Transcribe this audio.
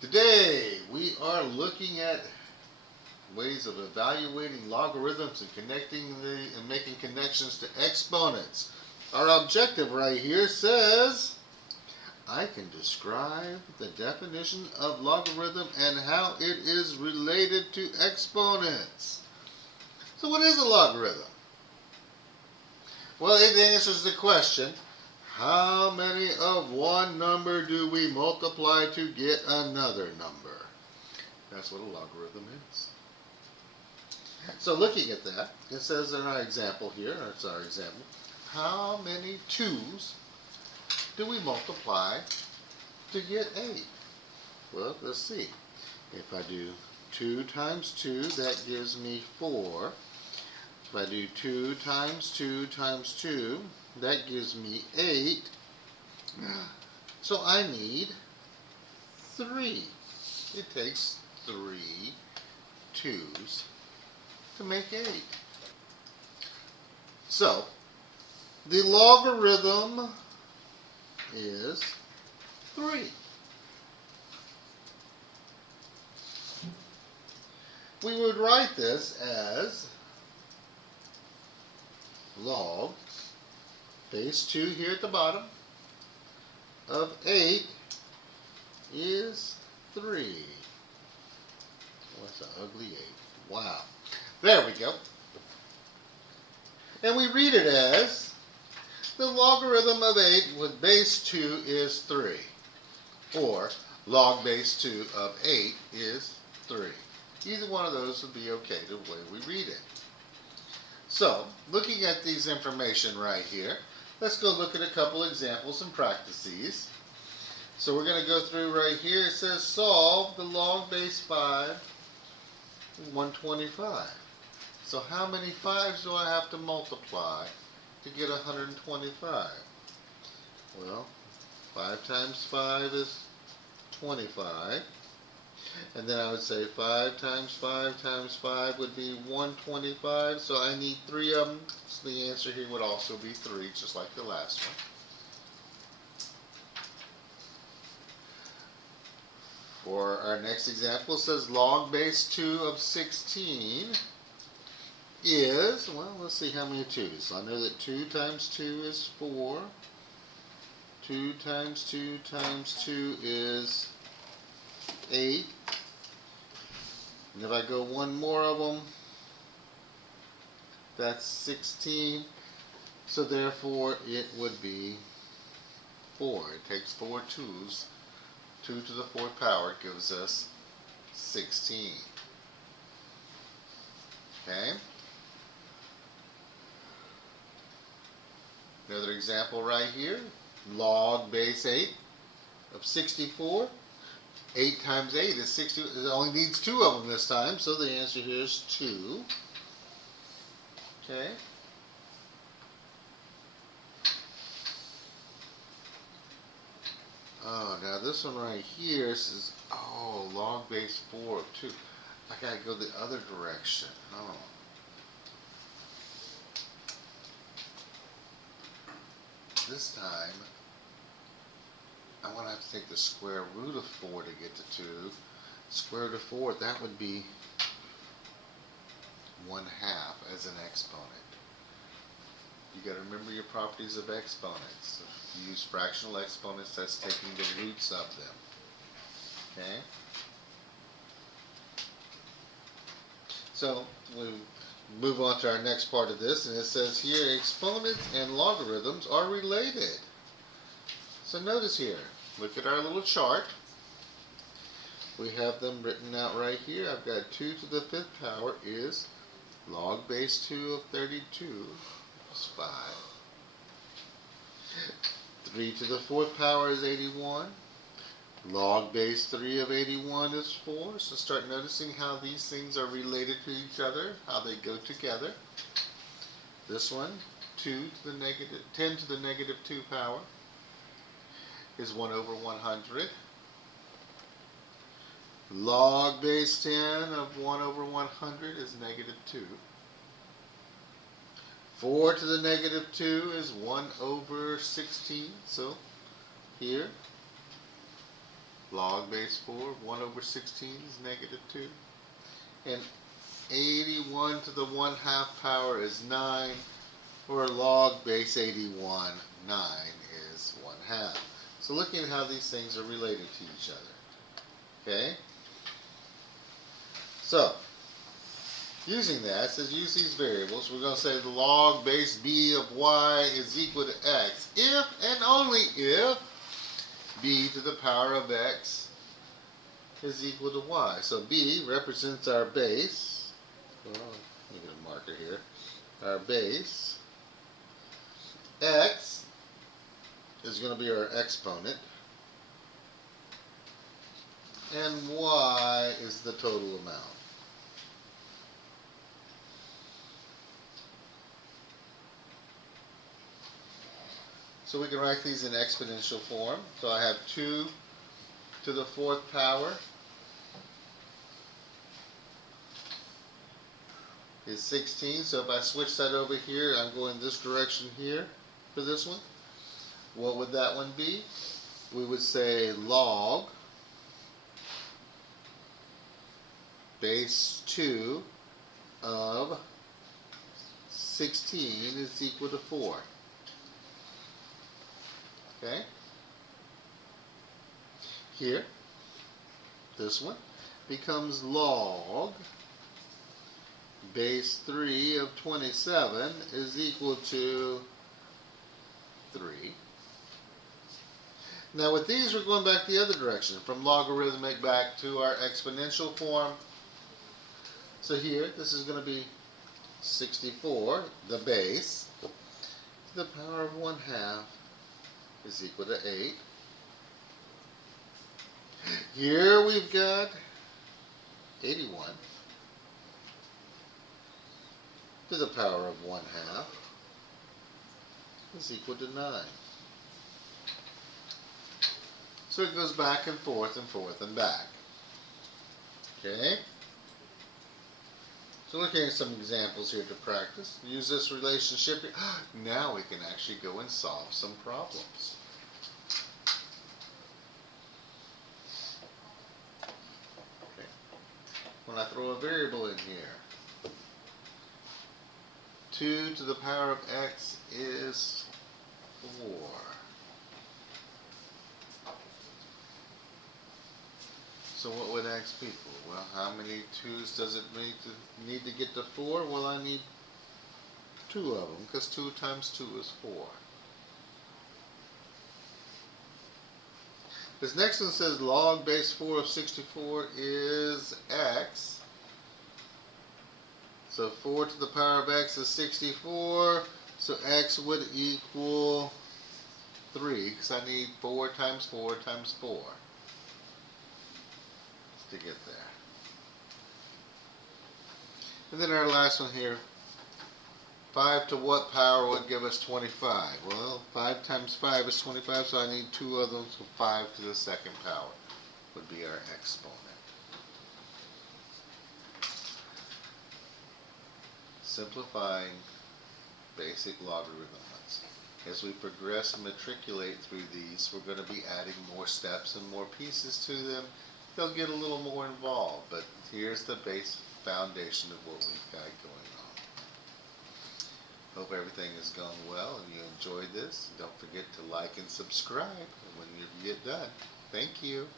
Today we are looking at ways of evaluating logarithms and making connections to exponents. Our objective right here says I can describe the definition of logarithm and how it is related to exponents. So what is a logarithm? Well, it answers the question, how many of one number do we multiply to get another number? That's what a logarithm is. So looking at that, it says in our example here, that's our example, how many 2's do we multiply to get 8? Well, let's see. If I do 2 times 2, that gives me 4. If I do 2 times 2 times 2, that gives me 8. So I need 3. It takes 3 2's to make 8. So, the logarithm is 3. We would write this as log base 2 here at the bottom of 8 is 3. What's an ugly 8? Wow. There we go. And we read it as the logarithm of 8 with base 2 is 3. Or log base 2 of 8 is 3. Either one of those would be okay the way we read it. So, looking at these information right here, let's go look at a couple examples and practices. So we're going to go through right here. It says solve the log base 5 125. So how many 5's do I have to multiply to get 125? Well, 5 times 5 is 25. And then I would say 5 times 5 times 5 would be 125. So I need 3 of them. So the answer here would also be 3, just like the last one. For our next example, it says log base 2 of 16 is, well, let's see how many 2's. I know that 2 times 2 is 4. 2 times 2 times 2 is 8. And if I go one more of them, that's 16. So therefore, it would be 4. It takes 4 2's. 2 to the 4th power gives us 16. Okay? Another example right here. Log base 8 of 64. 8 times 8 is 60. It only needs 2 of them this time, so the answer here is 2. Okay? Oh, now this one right here says, oh, log base 4 of 2. I gotta go the other direction. Oh. This time, I'm going to have to take the square root of 4 to get to 2. Square root of 4, that would be 1/2 as an exponent. You got to remember your properties of exponents. If you use fractional exponents, that's taking the roots of them. Okay? So, we move on to our next part of this, and it says here, exponents and logarithms are related. So notice here, look at our little chart. We have them written out right here. I've got 2 to the 5th power is log base 2 of 32 is 5. 3 to the 4th power is 81. Log base 3 of 81 is 4. So start noticing how these things are related to each other, how they go together. This one, 10 to the negative 2 power is 1 over 100. Log base 10 of 1 over 100 is negative 2. 4 to the negative 2 is 1 over 16. So here, log base 4 of 1 over 16 is negative 2. And 81 to the 1/2 power is 9, or log base 81, 9 is 1/2. So looking at how these things are related to each other. Okay? So, using that, it says use these variables. We're going to say the log base b of y is equal to x if and only if b to the power of x is equal to y. So b represents our base. Well, let me get a marker here. Our base. X is going to be our exponent. And y is the total amount. So we can write these in exponential form. So I have 2 to the 4th power is 16. So if I switch that over here, I'm going this direction here for this one. What would that one be? We would say log base 2 of 16 is equal to 4. Okay? Here, this one becomes log base 3 of 27 is equal to 3. Now with these, we're going back the other direction, from logarithmic back to our exponential form. So here, this is going to be 64, the base, to the power of 1/2 is equal to 8. Here we've got 81 to the power of 1/2 is equal to 9. So it goes back and forth and forth and back. Okay? So looking at some examples here to practice. Use this relationship. Now we can actually go and solve some problems. Okay. When I throw a variable in here, 2 to the power of x is 4. So what would x equal? Well, how many 2's does it need to get to 4? Well, I need 2 of them, because 2 times 2 is 4. This next one says log base 4 of 64 is x. So 4 to the power of x is 64. So x would equal 3, because I need 4 times 4 times 4 to get there. And then our last one here, 5 to what power would give us 25? Well, 5 times 5 is 25, so I need 2 of them, so 5 to the 2nd power would be our exponent. Simplifying basic logarithms. As we progress and matriculate through these, we're going to be adding more steps and more pieces to them. They'll get a little more involved, but here's the base foundation of what we've got going on. Hope everything has gone well and you enjoyed this. Don't forget to like and subscribe when you get done. Thank you.